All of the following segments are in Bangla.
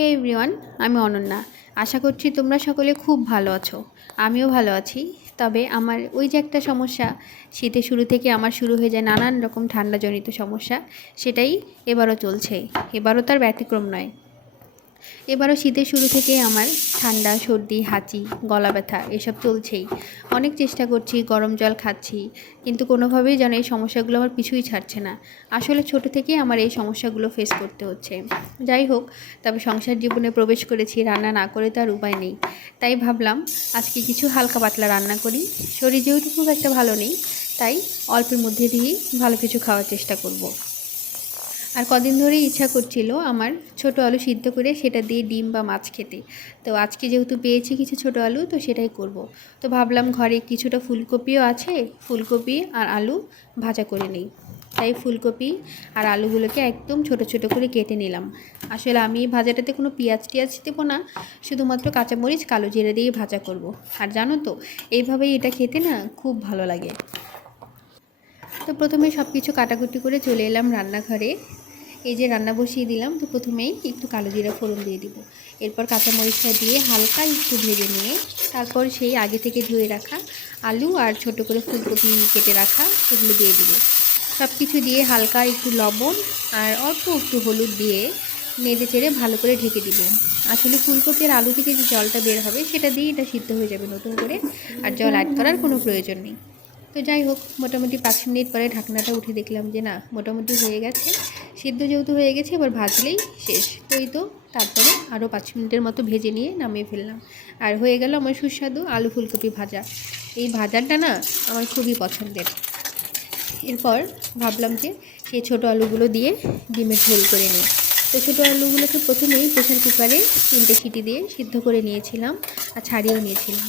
হে এভরিওয়ান, আমি অনন্যা। আশা করছি তোমরা সকলে খুব ভালো আছো। আমিও ভালো আছি। তবে আমার ওই যে একটা সমস্যা, শীতের শুরু থেকে আমার শুরু হয়ে যায় নানান রকম ঠান্ডাজনিত সমস্যা, সেটাই এবারও চলছে। এবারও তার ব্যতিক্রম নয়। এবারও শীতের শুরু থেকে আমার ঠান্ডা, সর্দি, হাঁচি, গলা ব্যথা এসব চলছেই। অনেক চেষ্টা করছি, গরম জল খাচ্ছি, কিন্তু কোনোভাবেই যেন এই সমস্যাগুলো আমার পিছুই ছাড়ছে না। আসলে ছোট থেকেই আমার এই সমস্যাগুলো ফেস করতে হচ্ছে। যাই হোক, তবে সংসার জীবনে প্রবেশ করেছি, রান্না না করে তো আর উপায় নেই। তাই ভাবলাম আজকে কিছু হালকা পাতলা রান্না করি। শরীর যেহেতু খুব একটা ভালো নেই, তাই অল্পের মধ্যে দিয়েই ভালো কিছু খাওয়ার চেষ্টা করব। আর কদিন ধরেই ইচ্ছা করছিল আমার ছোট আলু সিদ্ধ করে সেটা দিয়ে ডিম বা মাছ খেতে। তো আজকে যেহেতু পেয়েছি কিছু ছোট আলু, তো সেটাই করব। তো ভাবলাম ঘরে কিছুটা ফুলকপিও আছে, ফুলকপি আর আলু ভাজা করে নিই। তাই ফুলকপি আর আলুগুলোকে একদম ছোট ছোট করে কেটে নিলাম। আসলে আমি ভাজাটাতে কোনো পেঁয়াজ টিয়াজ দেবো না, শুধুমাত্র কাঁচামরিচ, কালো জিরে দিয়ে ভাজা করব। আর জানো তো, এইভাবেই এটা খেতে না খুব ভালো লাগে। তো প্রথমে সব কিছু কাটাকুটি করে চলে এলাম রান্নাঘরে। এই যে রান্না বসিয়ে দিলাম। তো প্রথমেই একটু কালো জিরা ফোড়ন দিয়ে দিব। এরপর কাঁচামরিচটা দিয়ে হালকা একটু ভেজে নিয়ে তারপর সেই আগে থেকে ধুয়ে রাখা আলু আর ছোট করে ফুলকপি কেটে রাখা সেগুলো দিয়ে দিব। সব কিছু দিয়ে হালকা একটু লবণ আর অল্প একটু হলুদ দিয়ে নেড়ে চেড়ে ভালো করে ঢেকে দিব। আসলে ফুলকপি আর আলু থেকে যে জলটা বের হবে সেটা দিয়ে এটা সিদ্ধ হয়ে যাবে নতুন করে, আর জল অ্যাড করার কোনো প্রয়োজন নেই। তো যাই হোক, মোটামুটি 5 মিনিট পরে ঢাকনাটা উঠে দেখলাম যে না, মোটামুটি হয়ে গেছে। সিদ্ধ যেহেতু হয়ে গেছে, এবার ভাজলেই শেষ। তো এই তো তারপরে আরও 5 মিনিটের মতো ভেজে নিয়ে নামিয়ে ফেললাম। আর হয়ে গেল আমার সুস্বাদু আলু ফুলকপি ভাজা। এই ভাজাটা না আমার খুবই পছন্দের। এরপর ভাবলাম যে সেই ছোটো আলুগুলো দিয়ে ডিমের ঝোল করে নিই। তো ছোটো আলুগুলোকে প্রথমেই প্রেশার কুকারে 3টে সিটি দিয়ে সিদ্ধ করে নিয়েছিলাম আর ছাড়িয়েও নিয়েছিলাম।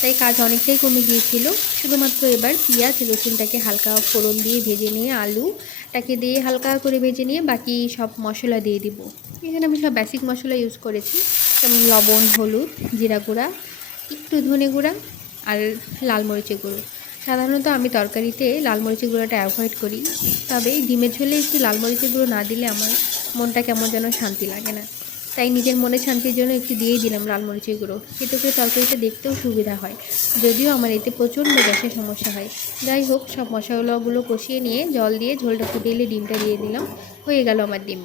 তাই কাজ অনেকটাই কমে গিয়েছিল। শুধুমাত্র এবার পেঁয়াজ রসুনটাকে হালকা ফোড়ন দিয়ে ভেজে নিয়ে আলুটাকে দিয়ে হালকা করে ভেজে নিয়ে বাকি সব মশলা দিয়ে দিব। এখানে আমি সব বেসিক মশলা ইউজ করেছি, যেমন লবণ, হলুদ, জিরা গুঁড়া, একটু ধনে গুঁড়া আর লাল মরিচের গুঁড়ো। সাধারণত আমি তরকারিতে লাল মরিচের গুঁড়োটা অ্যাভয়েড করি, তবে এই ডিমের ঝোলে একটু লাল মরিচের গুঁড়ো না দিলে আমার মনটা কেমন যেন শান্তি লাগে না। তাই নিজের মনের শান্তির জন্য একটু দিয়েই দিলাম লাল মরিচের গুঁড়ো। এতে করে তরকারিটা দেখতেও সুবিধা হয়, যদিও আমার এতে প্রচণ্ড গ্যাসের সমস্যা হয়। যাই হোক, সব মশলাগুলো কষিয়ে নিয়ে জল দিয়ে ঝোলটা ফুটে এলে ডিমটা দিয়ে দিলাম। হয়ে গেল আমার ডিম।